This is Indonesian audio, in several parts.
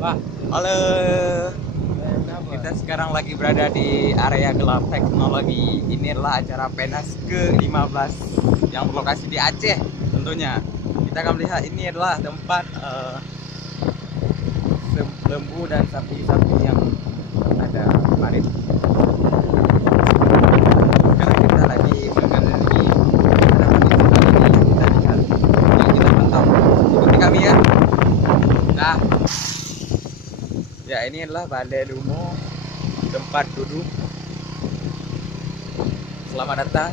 Wah, Halo, kenapa? kita sekarang lagi berada di area gelap teknologi. Ini adalah acara PENAS ke-15 yang berlokasi di Aceh tentunya. Kita akan melihat ini adalah tempat lembu dan sapi-sapi yang ada kemarin. Sekarang kita lagi mengenali harapan itu kali ini yang kita lihat. Yang kita pantau. Ikuti kami ya. Nah, ya ini adalah Balai Lumo, tempat duduk. Selamat datang.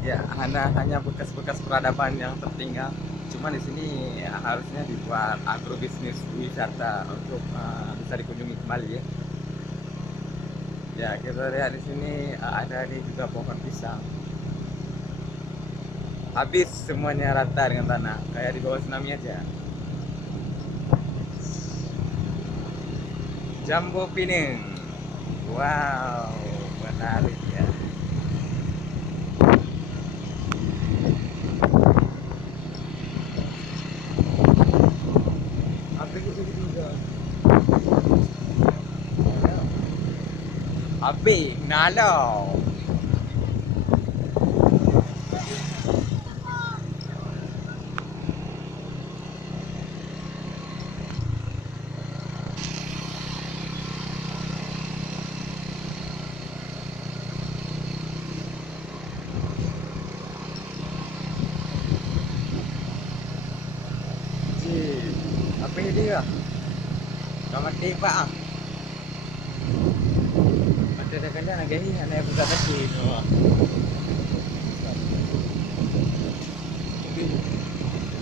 Ya, hanya bekas-bekas peradaban yang tertinggal. Cuman di sini ya, harusnya dibuat agrobisnis wisata untuk bisa dikunjungi kembali ya. Ya, kita lihat di sini ada nih juga pohon pisang. Habis semuanya rata dengan tanah, kayak di bawah tsunami aja. Jambu Pining. Wow, menarik ya. Apa itu juga? Habis, nalau. Apa ini dia? Selamat tiba. Ada kanya lagi anak buka kecil.